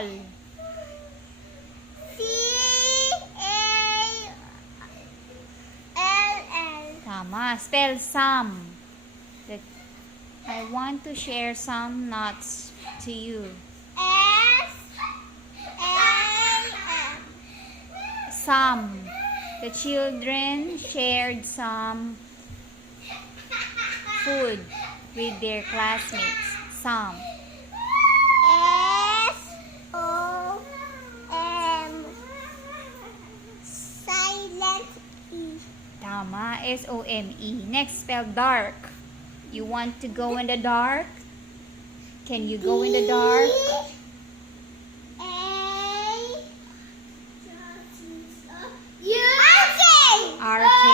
ball. C-A-L-L. Tama. Spell some. I want to share some nuts to you. S-A-M. Some. The children shared some food with their classmates. Some. S-O-M. Silent E. Tama. S-O-M-E. Next, spell dark. You want to go in the dark? Can you go in the dark? R-K.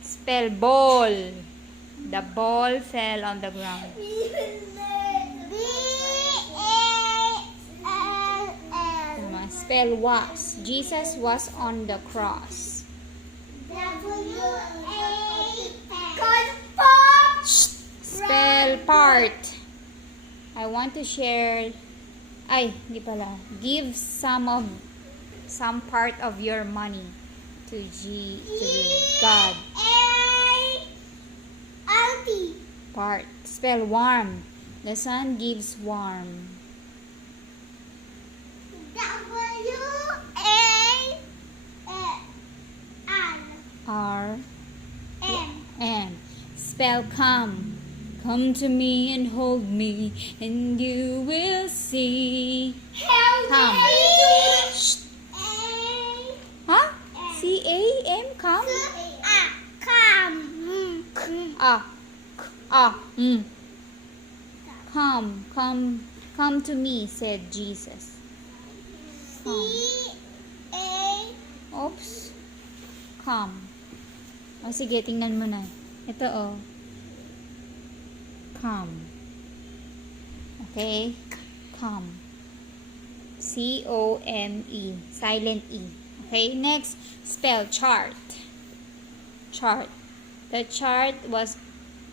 Spell ball. The ball fell on the ground. B-A-L-L. Tama. Spell was. Jesus was on the cross. Spell part. I want to share. Ay, hindi pala. Give some part of your money to God. Part. Spell warm. The sun gives warm. R N. Spell come. Come to me and hold me, and you will see. Come. Huh? C-A-M? Come? Come to me, said Jesus. Come. Oops. Come. O sige, tingnan mo na. Ito oh. Come. Okay? Come. C-O-M-E. Silent E. Okay? Next, spell chart. Chart. The chart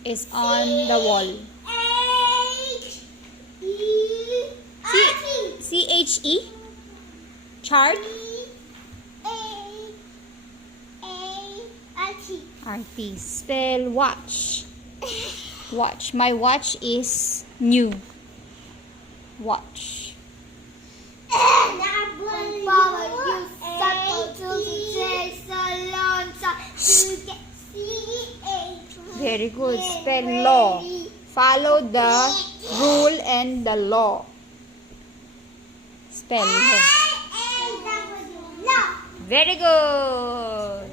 is on the wall. C-H-E? Chart? R-T. Spell watch. Watch. My watch is new. Watch. Very good. Spell law. Follow the rule and the law. Spell law. Very good.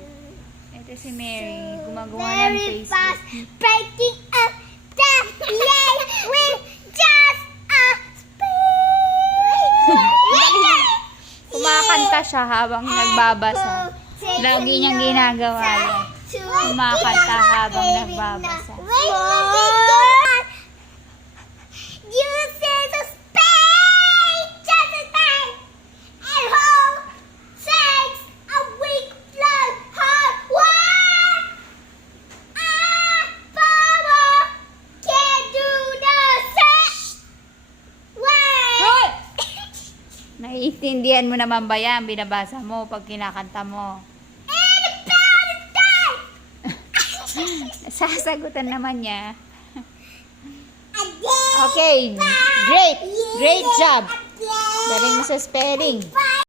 Ito si Mary. Gumagawa ng Facebook. Breaking up the play with just a spoon. Kumakanta siya habang nagbabasa. Lagi niyang ginagawa yan. Kumakanta habang nagbabasa. You say the spade, just a spade, and who takes a weak blood hard work? Papa can do the same work. Naiintindihan mo naman ba yan? Binabasa mo pag kinakanta mo. Sasagutan naman niya. Okay, great job. Galing mo sa spelling.